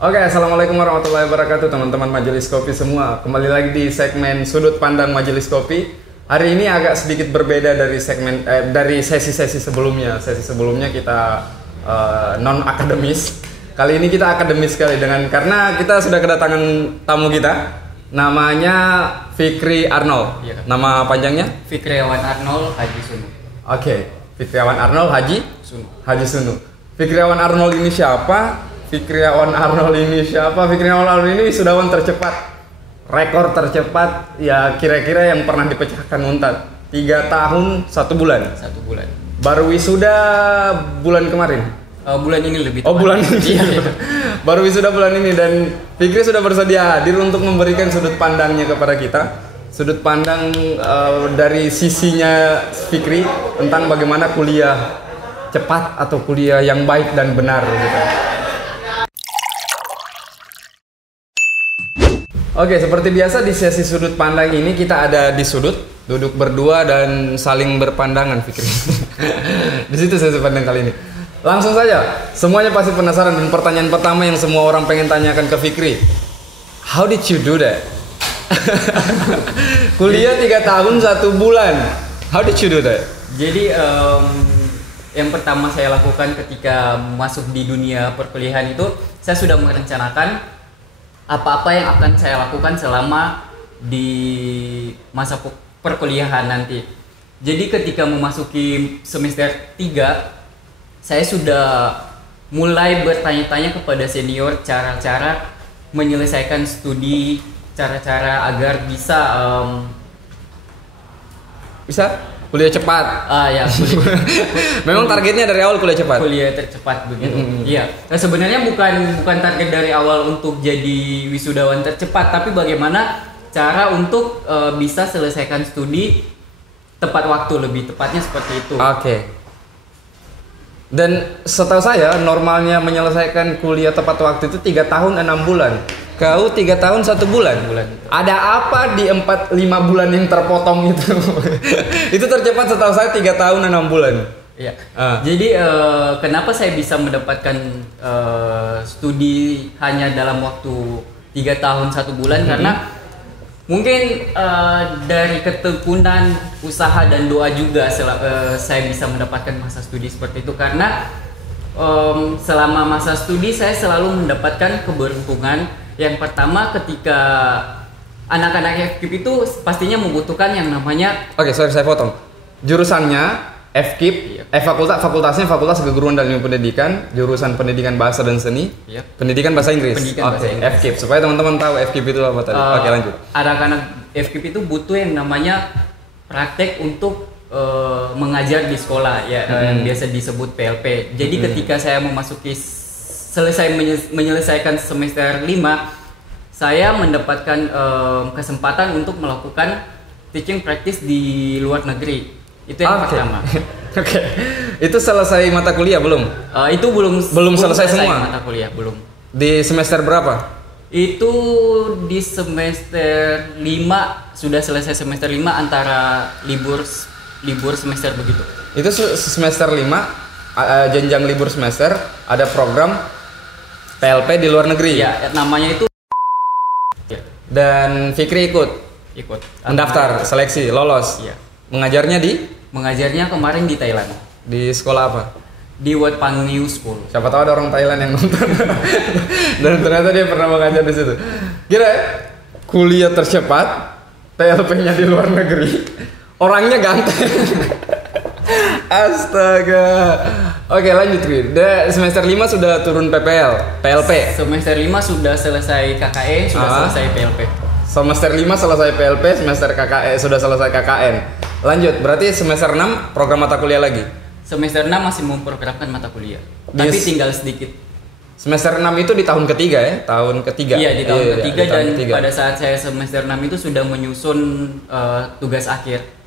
Oke, assalamualaikum warahmatullahi wabarakatuh teman-teman Majelis Kopi semua. Kembali lagi di segmen Sudut Pandang Majelis Kopi. Hari ini agak sedikit berbeda dari dari sesi-sesi sebelumnya. Sesi sebelumnya kita non akademis. Kali ini kita akademis sekali karena kita sudah kedatangan tamu kita. Namanya Fikri Arnold. Iya. Nama panjangnya? Fikriawan Arnold Haji Sunu. Oke, Fikriawan Arnold Haji Sunu. Fikriawan Arnold ini siapa? Fikriawan Arnold ini ini wisudawan tercepat, rekor tercepat ya kira-kira yang pernah dipecahkan Unpad. 3 tahun 1 bulan. 1 bulan. Baru wisuda bulan kemarin. Bulan ini lebih tepat. Oh, bulan ini. Iya. Baru wisuda bulan ini dan Fikri sudah bersedia hadir untuk memberikan sudut pandangnya kepada kita. Sudut pandang dari sisinya Fikri tentang bagaimana kuliah cepat atau kuliah yang baik dan benar gitu. Oke, seperti biasa di sesi sudut pandang ini kita ada di sudut, duduk berdua dan saling berpandangan, Fikri. Di situ sesi pandang kali ini. Langsung saja, semuanya pasti penasaran dan pertanyaan pertama yang semua orang pengen tanyakan ke Fikri. How did you do that? Kuliah 3 tahun 1 bulan. How did you do that? Jadi yang pertama saya lakukan ketika masuk di dunia perkuliahan itu, saya sudah merencanakan apa-apa yang akan saya lakukan selama di masa perkuliahan nanti. Jadi ketika memasuki semester 3, saya sudah mulai bertanya-tanya kepada senior cara-cara menyelesaikan studi, cara-cara agar bisa kuliah cepat. Ya, Memang targetnya dari awal kuliah cepat. Kuliah tercepat begitu. Iya. Nah, sebenarnya bukan target dari awal untuk jadi wisudawan tercepat, tapi bagaimana cara untuk bisa selesaikan studi tepat waktu, lebih tepatnya seperti itu. Oke. Dan setahu saya normalnya menyelesaikan kuliah tepat waktu itu 3 tahun 6 bulan. Kau 3 tahun 1 bulan. Ada apa di 4-5 bulan yang terpotong itu? Itu tercepat setahu saya 3 tahun 6 bulan. Iya. Jadi kenapa saya bisa mendapatkan studi hanya dalam waktu 3 tahun 1 bulan? Karena mungkin dari ketekunan, usaha dan doa juga saya bisa mendapatkan masa studi seperti itu. Karena selama masa studi saya selalu mendapatkan keberuntungan. Yang pertama ketika anak-anak FKIP itu pastinya membutuhkan yang namanya. Oke, sorry saya potong. Jurusannya FKIP, iya. Fakultasnya Fakultas Keguruan dan Ilmu Pendidikan, jurusan Pendidikan Bahasa dan Seni, iya. Pendidikan Bahasa Inggris. Bahasa Inggris. FKIP supaya teman-teman tahu FKIP itu apa tadi. Oke, lanjut. Anak-anak FKIP itu butuh yang namanya praktek untuk mengajar di sekolah ya, yang biasa disebut PLP. Jadi ketika saya memasuki selesai menyelesaikan semester 5, saya mendapatkan kesempatan untuk melakukan teaching practice di luar negeri. Itu yang pertama. Oke. Itu selesai mata kuliah belum? Itu belum selesai semua mata kuliah, belum. Di semester berapa? Itu di semester 5, sudah selesai semester 5 antara libur semester begitu. Itu semester 5 jenjang libur semester ada program PLP di luar negeri. Ya, namanya itu. Dan Fikri ikut. Mendaftar, seleksi, lolos. Iya. Mengajarnya kemarin di Thailand. Di sekolah apa? Di Wat Pang New School. Siapa tahu ada orang Thailand yang nonton. Dan ternyata dia pernah mengajar di situ. Kira kuliah tercepat, PLP-nya di luar negeri. Orangnya ganteng. Astaga. Oke, lanjut Kri. Semester 5 sudah turun PLP. Semester 5 sudah selesai KKN, selesai PLP. Semester 5 selesai PLP, semester KKN sudah selesai KKN. Lanjut, berarti semester 6 program mata kuliah lagi. Semester 6 masih memprogramkan mata kuliah. Tapi tinggal sedikit. Semester 6 itu di tahun ketiga ya? Tahun ketiga. Iya, di tahun ketiga dan ketiga. Pada saat saya semester 6 itu sudah menyusun tugas akhir.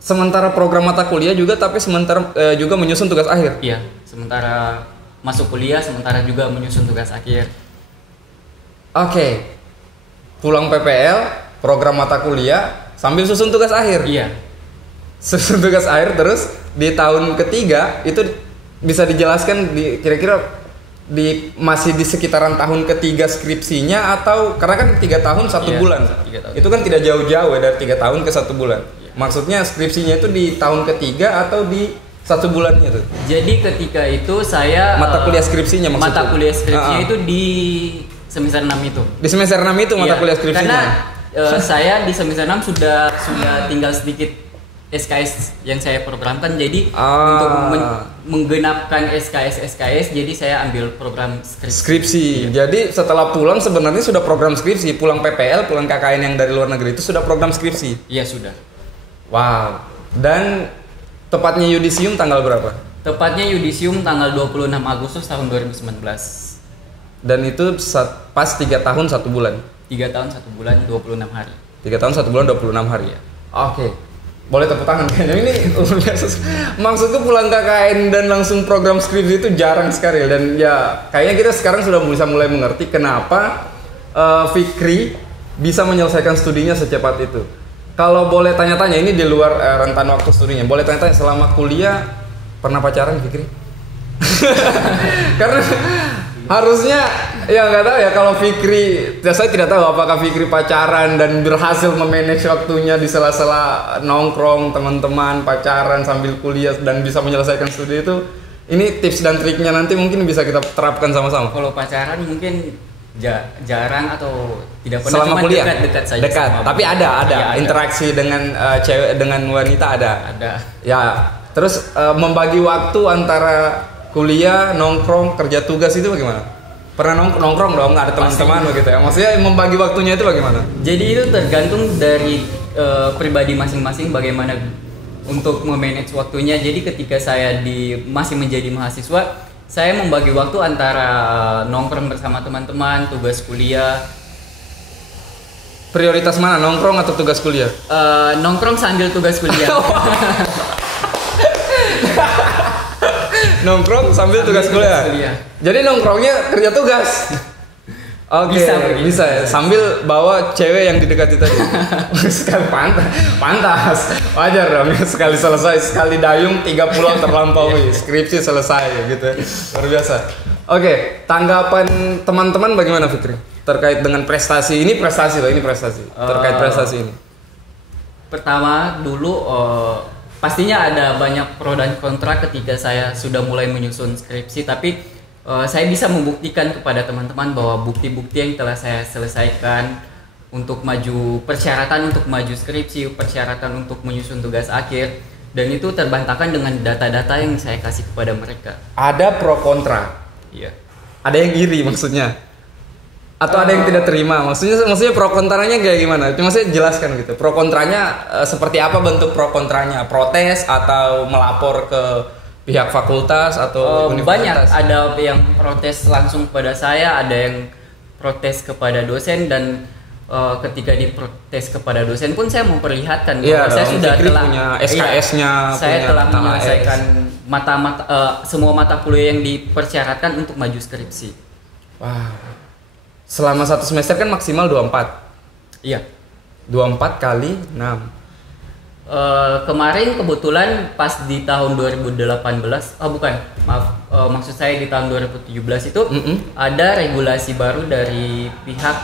Sementara program mata kuliah juga, tapi sementara juga menyusun tugas akhir. Iya, sementara masuk kuliah, sementara juga menyusun tugas akhir. Oke. Pulang PPL, program mata kuliah, sambil susun tugas akhir. Iya. Susun tugas akhir terus di tahun ketiga itu bisa dijelaskan kira-kira masih di sekitaran tahun ketiga skripsinya, atau karena kan 3 tahun 1 Iya, bulan, 3 tahun. itu kan tidak jauh-jauh ya dari 3 tahun ke 1 bulan. Maksudnya skripsinya itu di tahun ketiga atau di 1 bulannya tuh? Jadi ketika itu saya Mata kuliah skripsinya maksudnya? Mata kuliah skripsinya itu di semester 6 itu. Di semester 6 itu mata Iya, kuliah skripsinya? Karena saya di semester 6 sudah tinggal sedikit SKS yang saya programkan, jadi untuk menggenapkan SKS jadi saya ambil program skripsi. Jadi setelah pulang sebenarnya sudah program skripsi, pulang PPL, pulang KKN yang dari luar negeri itu sudah program skripsi. Iya, sudah. Wow. Dan tepatnya yudisium tanggal berapa? Tepatnya yudisium tanggal 26 Agustus tahun 2019. Dan itu pas 3 tahun 1 bulan. 3 tahun 1 bulan 26 hari. 3 tahun 1 bulan 26 hari ya. Oke. Boleh tepuk tangan kayaknya, ini luar biasa. Maksudku pulang KKN dan langsung program skripsi itu jarang sekali, dan ya kayaknya kita sekarang sudah bisa mulai mengerti kenapa Fikri bisa menyelesaikan studinya secepat itu. Kalau boleh tanya-tanya, ini di luar rentan waktu studinya, boleh tanya-tanya selama kuliah pernah pacaran Fikri? Karena harusnya ya nggak tahu ya, kalau Fikri, ya saya tidak tahu apakah Fikri pacaran dan berhasil memanage waktunya di sela-sela nongkrong teman-teman, pacaran sambil kuliah dan bisa menyelesaikan studi itu. Ini tips dan triknya nanti mungkin bisa kita terapkan sama-sama. Kalau pacaran mungkin jarang atau tidak pernah, selama cuma kuliah dekat-dekat saja. Dekat, tapi ada Ya, interaksi dengan cewek, dengan wanita ada. Ya, terus membagi waktu antara kuliah, nongkrong, kerja tugas itu bagaimana? Pernah nongkrong dong, ada teman-teman begitu ya. Maksudnya membagi waktunya itu bagaimana? Jadi itu tergantung dari pribadi masing-masing bagaimana untuk memanage waktunya. Jadi ketika saya masih menjadi mahasiswa, saya membagi waktu antara nongkrong bersama teman-teman, tugas kuliah. Prioritas mana, nongkrong atau tugas kuliah? Nongkrong sambil tugas kuliah. Nongkrong sambil tugas kuliah. Jadi nongkrongnya kerja tugas. Oke, bisa ya. Sambil bawa cewek yang didekati tadi. Sekali pantas. Wajar dong. Sekali selesai, sekali dayung 3 pulau terlampaui. Skripsi selesai gitu. Luar biasa. Oke, tanggapan teman-teman bagaimana Fikri? Terkait dengan prestasi. Ini prestasi loh, ini prestasi. Terkait prestasi ini. Pertama dulu pastinya ada banyak pro dan kontra ketika saya sudah mulai menyusun skripsi, tapi saya bisa membuktikan kepada teman-teman bahwa bukti-bukti yang telah saya selesaikan untuk persyaratan untuk maju skripsi, persyaratan untuk menyusun tugas akhir, dan itu terbantahkan dengan data-data yang saya kasih kepada mereka. Ada pro kontra. Iya. Ada yang iri maksudnya. Atau ada yang tidak terima, maksudnya pro kontranya kayak gimana? Cuma saya jelaskan gitu. Pro kontranya seperti apa bentuk pro kontranya? Protes atau melapor ke pihak fakultas atau universitas? Banyak, ada yang protes langsung kepada saya, ada yang protes kepada dosen, dan ketika diprotes kepada dosen pun saya memperlihatkan bahwa saya sudah punya SKS-nya, saya telah menyelesaikan semua mata kuliah yang dipersyaratkan untuk maju skripsi. Wah. Selama 1 semester kan maksimal 24. Iya. 24 kali 6. Kemarin kebetulan pas di tahun 2018, maksud saya di tahun 2017 itu ada regulasi baru dari pihak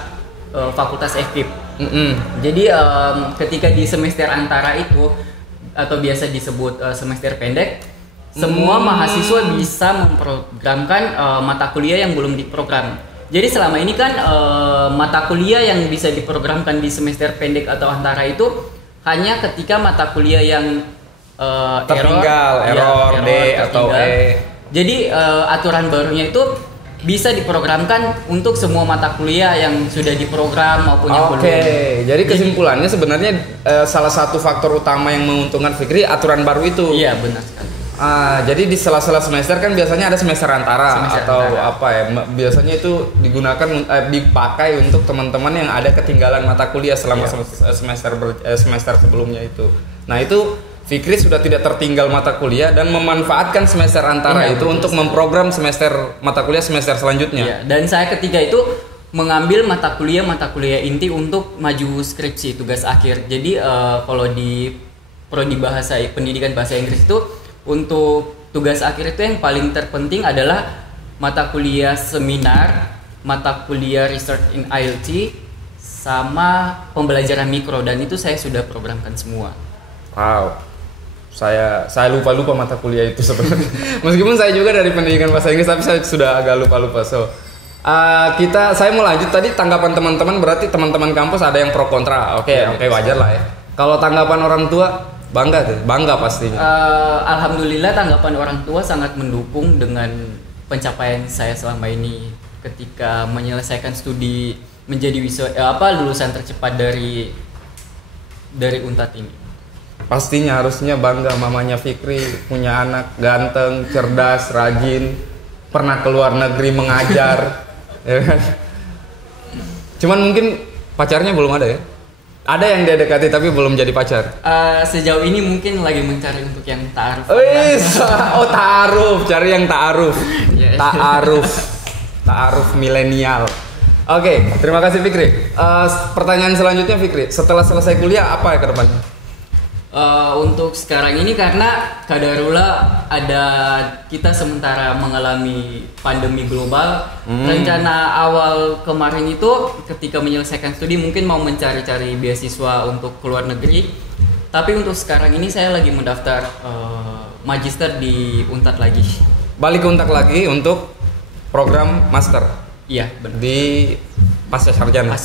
Fakultas FKIP. Jadi ketika di semester antara itu, atau biasa disebut semester pendek, semua mahasiswa bisa memprogramkan mata kuliah yang belum diprogram. Jadi selama ini kan mata kuliah yang bisa diprogramkan di semester pendek atau antara itu hanya ketika mata kuliah yang tertinggal, error D atau E. Jadi aturan barunya itu bisa diprogramkan untuk semua mata kuliah yang sudah diprogram maupun yang belum. Oke, jadi kesimpulannya sebenarnya salah satu faktor utama yang menguntungkan Fikri aturan baru itu. Iya, benar sekali. Jadi di sela-sela semester kan biasanya ada semester antara apa ya, biasanya itu dipakai untuk teman-teman yang ada ketinggalan mata kuliah selama semester sebelumnya itu. Nah itu Fikri sudah tidak tertinggal mata kuliah dan memanfaatkan semester antara itu untuk memprogram mata kuliah semester selanjutnya. Iya, dan saya ketika itu mengambil mata kuliah inti untuk maju skripsi tugas akhir. Jadi kalau di prodi pendidikan bahasa Inggris itu, untuk tugas akhir itu yang paling terpenting adalah mata kuliah seminar, mata kuliah research in IoT, sama pembelajaran mikro, dan itu saya sudah programkan semua. Wow. Saya lupa mata kuliah itu sebenarnya. Meskipun saya juga dari pendidikan bahasa Inggris, tapi saya sudah agak lupa. So, saya mau lanjut tadi tanggapan teman-teman, berarti teman-teman kampus ada yang pro kontra. Oke, wajar lah ya. Kalau tanggapan orang tua, bangga pastinya. Alhamdulillah tanggapan orang tua sangat mendukung dengan pencapaian saya selama ini ketika menyelesaikan studi menjadi lulusan tercepat dari Untat ini. Pastinya harusnya bangga mamanya Fikri punya anak ganteng, cerdas, rajin, pernah keluar negeri mengajar. Ya kan? Cuman mungkin pacarnya belum ada ya? Ada yang dia dekati tapi belum jadi pacar. Sejauh ini mungkin lagi mencari untuk yang ta'aruf. Oh, ta'aruf, cari yang ta'aruf. Yes. Ta'aruf milenial. Oke, terima kasih Fikri. Pertanyaan selanjutnya Fikri, setelah selesai kuliah apa ya ke depannya? Untuk sekarang ini karena kadarullah kita sementara mengalami pandemi global. Rencana awal kemarin itu ketika menyelesaikan studi mungkin mau mencari-cari beasiswa untuk keluar negeri. Tapi untuk sekarang ini saya lagi mendaftar magister di Untat lagi. Balik ke Untat lagi untuk program master. Iya, benar. Di pasca sarjana.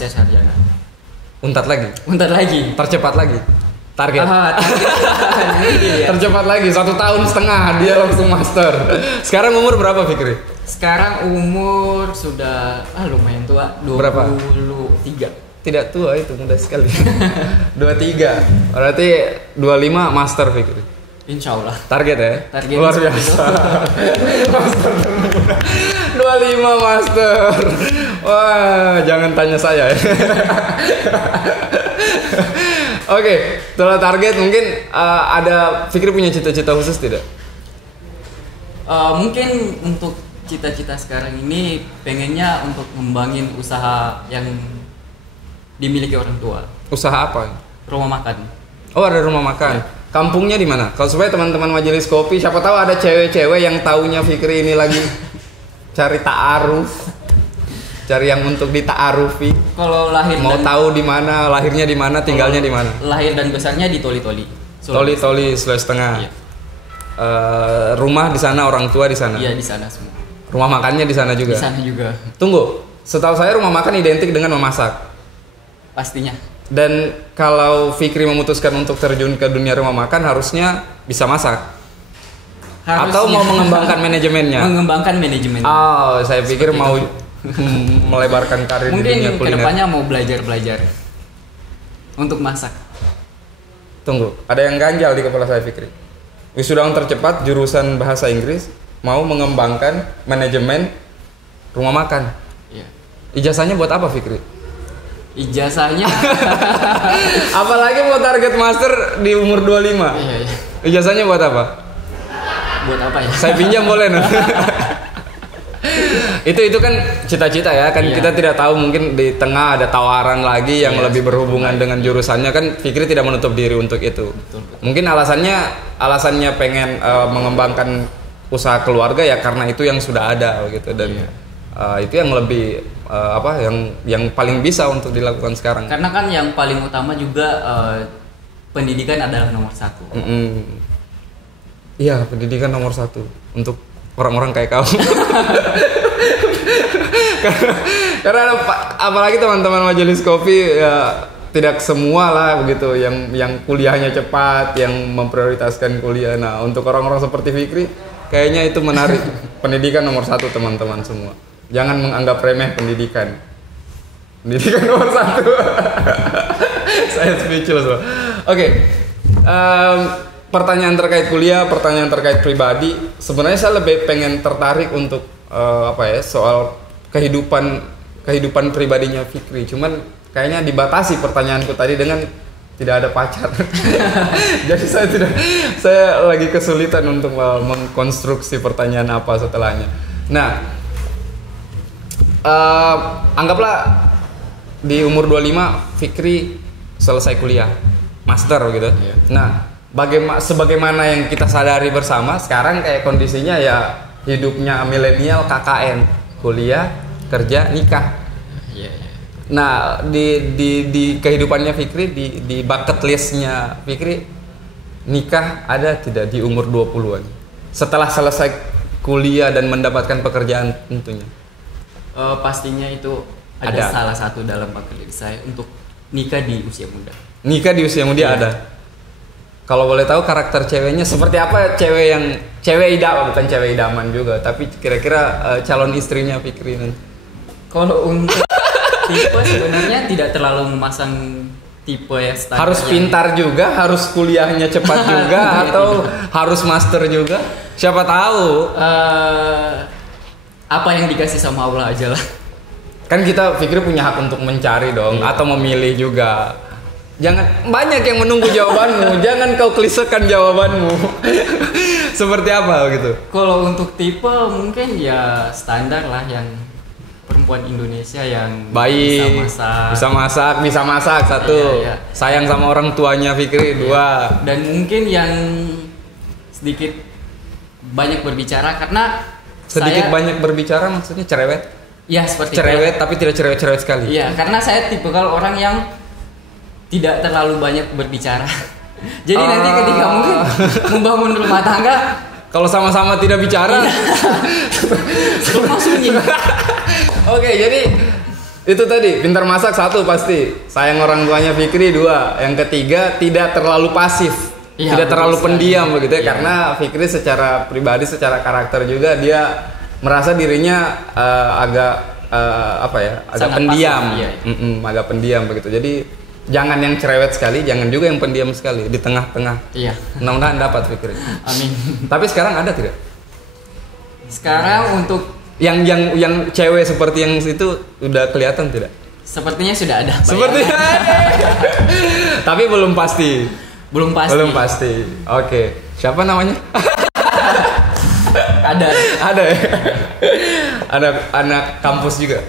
Untat lagi. Tercepat lagi. Target. Tercepat lagi 1,5 tahun dia langsung master. Sekarang umur berapa Fikri? Sekarang umur sudah lumayan tua, 23. Berapa? Tidak tua, itu muda sekali. 23. Berarti 25 master Fikri. Insyaallah. Target ya? Target luar biasa. Master termuda. 25 master. Wah, jangan tanya saya ya. Oke, setelah target mungkin ada Fikri punya cita-cita khusus tidak? Mungkin untuk cita-cita sekarang ini pengennya untuk ngembangin usaha yang dimiliki orang tua. Usaha apa? Rumah makan. Oh, ada rumah makan. Ya. Kampungnya di mana? Kalau supaya teman-teman majelis kopi, siapa tahu ada cewek-cewek yang taunya Fikri ini lagi cari ta'aruf. Cari yang untuk dita'arufi. Kalau tahu di mana, lahirnya di mana, tinggalnya di mana? Lahir dan besarnya di Toli-Toli. Toli-Toli, Sulawesi Tengah. Iya. Rumah di sana, orang tua di sana. Iya, di sana semua. Rumah makannya di sana juga. Di sana juga. Tunggu, setahu saya rumah makan identik dengan memasak. Pastinya. Dan kalau Fikri memutuskan untuk terjun ke dunia rumah makan, harusnya bisa masak. Harusnya. Atau mau mengembangkan manajemennya? Mengembangkan manajemen. Oh, saya pikir mau melebarkan karir mungkin di dunia kuliner. Mungkin kedepannya mau belajar untuk masak. Tunggu, ada yang ganjal di kepala saya Fikri. Wisudawan tercepat jurusan bahasa Inggris mau mengembangkan manajemen rumah makan. Iya. Ijazahnya buat apa Fikri? Ijazahnya apalagi mau target master di umur 25. Iya. Ijazahnya buat apa? Buat apa ya? Saya pinjam boleh no? itu kan cita-cita ya kan. Iya. Kita tidak tahu, mungkin di tengah ada tawaran lagi yang lebih berhubungan dengan jurusannya kan. Fikri tidak menutup diri untuk itu. Betul. Mungkin alasannya pengen mengembangkan usaha keluarga ya karena itu yang sudah ada gitu. Dan itu yang lebih yang paling bisa untuk dilakukan sekarang. Karena kan yang paling utama juga pendidikan adalah nomor 1. Iya, pendidikan nomor 1 untuk orang-orang kayak kamu. karena apalagi teman-teman majelis kopi ya, tidak semua lah begitu yang kuliahnya cepat, yang memprioritaskan kuliah. Nah, untuk orang-orang seperti Fikri kayaknya itu menarik. Pendidikan nomor 1 teman-teman semua. Jangan menganggap remeh pendidikan. Pendidikan nomor 1. Saya speechless loh. Oke. Pertanyaan terkait kuliah, pertanyaan terkait pribadi. Sebenarnya saya lebih pengen tertarik untuk soal kehidupan pribadinya Fikri. Cuman kayaknya dibatasi pertanyaanku tadi dengan tidak ada pacar. Jadi saya lagi kesulitan untuk mengkonstruksi pertanyaan apa setelahnya. Nah, anggaplah di umur 25 Fikri selesai kuliah master gitu. Nah, sebagaimana yang kita sadari bersama sekarang kayak kondisinya ya hidupnya milenial KKN, kuliah, kerja, nikah. Iya. Nah, di kehidupannya Fikri, di bucket listnya Fikri, nikah ada tidak di umur 20-an? Setelah selesai kuliah dan mendapatkan pekerjaan tentunya. Pastinya itu ada salah satu dalam bucket list saya untuk nikah di usia muda. Nikah di usia muda ada. Kalau boleh tahu karakter ceweknya seperti apa? Cewek idaman, bukan cewek idaman juga, tapi kira-kira calon istrinya Fikri nanti. Kalau untuk tipe sebenarnya tidak terlalu memasang tipe ya standar. Harus pintar juga, harus kuliahnya cepat juga, atau harus master juga? Siapa tahu. Apa yang dikasih sama Allah aja lah. Kan kita Fikri punya hak untuk mencari dong, atau memilih juga. Jangan banyak yang menunggu jawabanmu, jangan kau klisekan jawabanmu. Seperti apa gitu? Kalau untuk tipe mungkin ya standar lah, yang perempuan Indonesia yang baik, bisa masak satu, iya. Sayang sama orang tuanya Fikri, dua. Dan mungkin yang sedikit banyak berbicara, karena sedikit banyak berbicara maksudnya cerewet? Ya seperti cerewet tapi tidak cerewet sekali. Iya, karena saya tipikal orang yang tidak terlalu banyak berbicara. Jadi nanti ketika mungkin membangun rumah tangga, kalau sama-sama tidak bicara, rumah sunyi. Oke, jadi itu tadi pintar masak satu pasti, sayang orang tuanya Fikri dua, yang ketiga tidak terlalu pasif, ya, tidak terlalu pendiam begitu ya, karena Fikri secara pribadi, secara karakter juga dia merasa dirinya agak agak pendiam, pasif, iya. Agak pendiam begitu. Jadi jangan yang cerewet sekali, jangan juga yang pendiam sekali, di tengah-tengah. Iya. Mudah-mudahan dapat Fikri. Amin. Tapi sekarang ada tidak? Sekarang untuk yang cewek seperti yang itu udah kelihatan tidak? Sepertinya sudah ada. Sepertinya. Tapi belum pasti. Belum pasti. Oke. Siapa namanya? Ada ya? Ada anak kampus juga?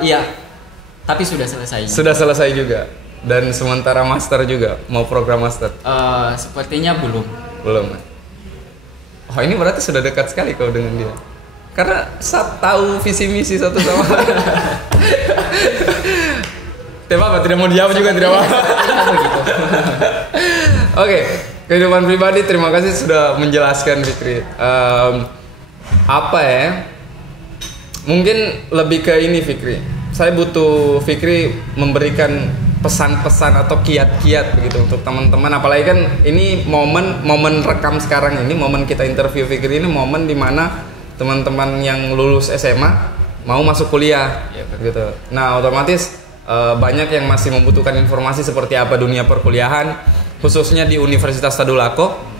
Iya. Tapi sudah selesai. Sudah selesai juga. Dan sementara master juga, mau program master? Sepertinya belum. Belum. Oh, ini berarti sudah dekat sekali kau dengan dia. Karena saat tahu visi misi satu sama lain. Tidak mau dijawab juga, tidak apa-apa. Oke, kehidupan pribadi, terima kasih sudah menjelaskan Fikri. Apa ya? Mungkin lebih ke ini Fikri. Saya butuh Fikri memberikan pesan-pesan atau kiat-kiat begitu untuk teman-teman. Apalagi kan ini momen rekam sekarang ini, momen kita interview Fikri ini momen dimana teman-teman yang lulus SMA mau masuk kuliah, gitu. Nah, otomatis banyak yang masih membutuhkan informasi seperti apa dunia perkuliahan, khususnya di Universitas Tadulako.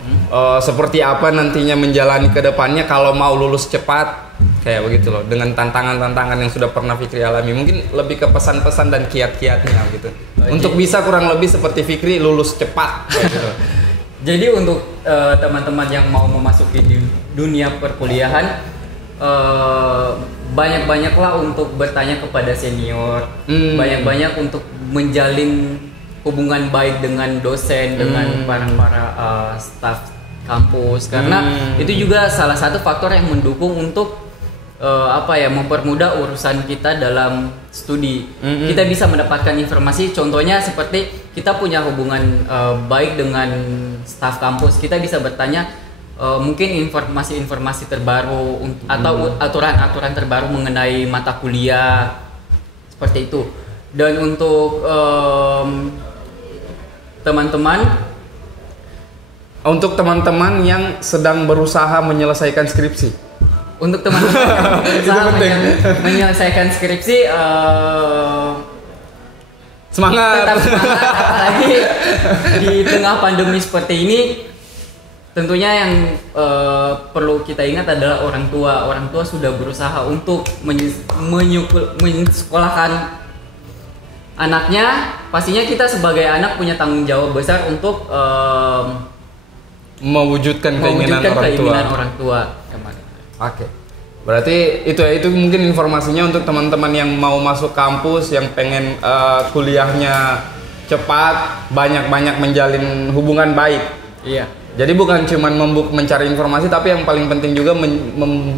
Seperti apa nantinya menjalani ke depannya kalau mau lulus cepat, kayak begitu loh, dengan tantangan-tantangan yang sudah pernah Fikri alami. Mungkin lebih ke pesan-pesan dan kiat-kiatnya gitu. Untuk bisa kurang lebih seperti Fikri lulus cepat gitu. Jadi untuk teman-teman yang mau memasuki di dunia perkuliahan, banyak-banyaklah untuk bertanya kepada senior, banyak-banyak untuk menjalin hubungan baik dengan dosen, dengan para staf kampus, karena itu juga salah satu faktor yang mendukung untuk mempermudah urusan kita dalam studi. Kita bisa mendapatkan informasi, contohnya seperti kita punya hubungan baik dengan staf kampus, kita bisa bertanya mungkin informasi-informasi terbaru atau aturan-aturan terbaru mengenai mata kuliah, seperti itu. Dan untuk teman-teman yang sedang berusaha menyelesaikan skripsi. Untuk teman-teman yang berusaha menyelesaikan skripsi, semangat. Tetap semangat, apalagi di tengah pandemi seperti ini. Tentunya yang perlu kita ingat adalah orang tua. Orang tua sudah berusaha untuk menyekolahkan anaknya. Pastinya kita sebagai anak punya tanggung jawab besar untuk mewujudkan keinginan orang tua. Oke. Berarti itu mungkin informasinya untuk teman-teman yang mau masuk kampus, yang pengen kuliahnya cepat, banyak-banyak menjalin hubungan baik. Iya. Jadi bukan cuma mencari informasi, tapi yang paling penting juga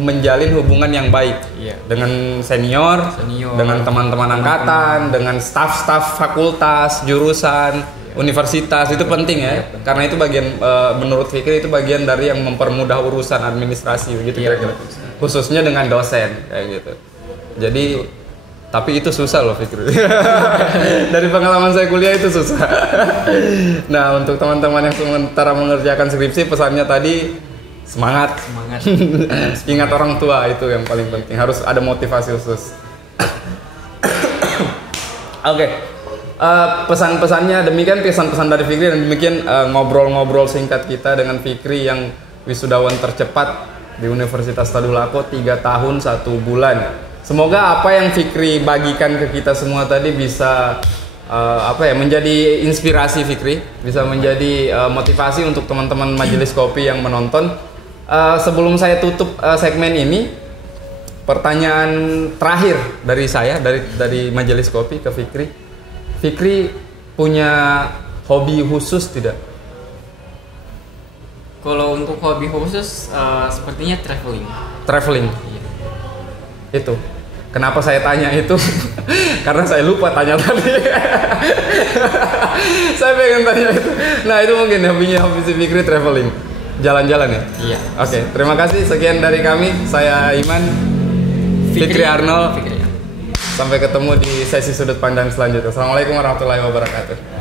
menjalin hubungan yang baik dengan senior, dengan teman-teman angkatan, dengan staf-staf fakultas, jurusan, universitas. Itu penting ya, karena itu bagian menurut Fikri itu bagian dari yang mempermudah urusan administrasi begitu kira-kira. Khususnya dengan dosen kayak gitu. Jadi tapi itu susah loh Fikri. Dari pengalaman saya kuliah itu susah. Nah, untuk teman-teman yang sementara mengerjakan skripsi, pesannya tadi semangat. Ingat orang tua, itu yang paling penting. Harus ada motivasi khusus. Oke. Pesan-pesannya demikian, pesan-pesan dari Fikri, dan demikian ngobrol-ngobrol singkat kita dengan Fikri yang wisudawan tercepat di Universitas Tadulako 3 tahun 1 bulan. Semoga apa yang Fikri bagikan ke kita semua tadi bisa menjadi inspirasi Fikri, bisa menjadi motivasi untuk teman-teman Majelis Kopi yang menonton. Sebelum saya tutup segmen ini, pertanyaan terakhir dari saya, dari Majelis Kopi ke Fikri. Fikri punya hobi khusus tidak? Kalau untuk hobi khusus, sepertinya traveling. Iya. Itu. Kenapa saya tanya itu? Karena saya lupa tanya tadi. Saya pengen tanya itu. Nah, itu mungkin hobi si Fikri traveling. Jalan-jalan ya? Iya. Oke, terima kasih. Sekian dari kami. Saya Iman. Fikri Arnold. Sampai ketemu di sesi sudut pandang selanjutnya. Assalamualaikum warahmatullahi wabarakatuh.